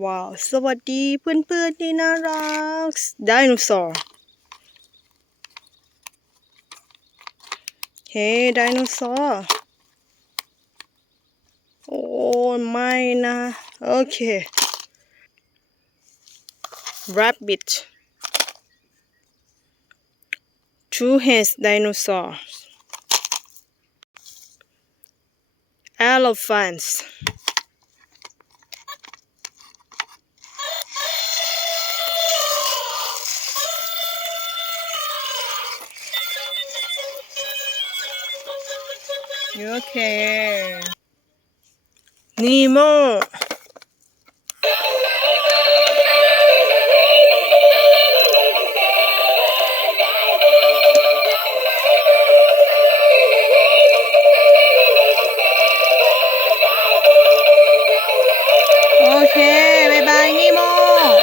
ว้าว สวัสดีเพื่อนๆที่น่ารัก ไดโนเสาร์เฮ้ไดโนเสาร์ โอ้ไม่นะ โอเค rabbit two heads dinosaurs elephants Okay. Nemo. Okay, bye bye Nemo.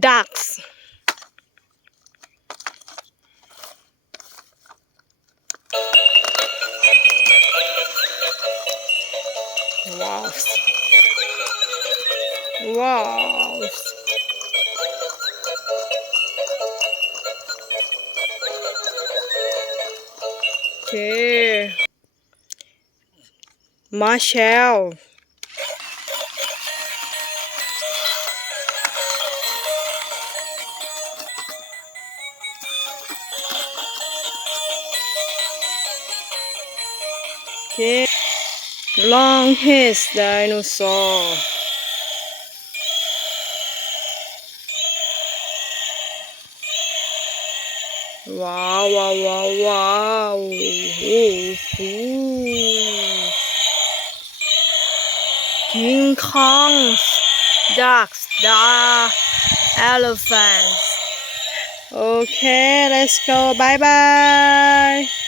Ducks. Wow. Wow. Okay. Marshall. Okay. Long hairs dinosaur. Wow, wow, wow, wow. Ooh, ooh. King Kong, ducks, the elephants. Okay, let's go. Bye bye.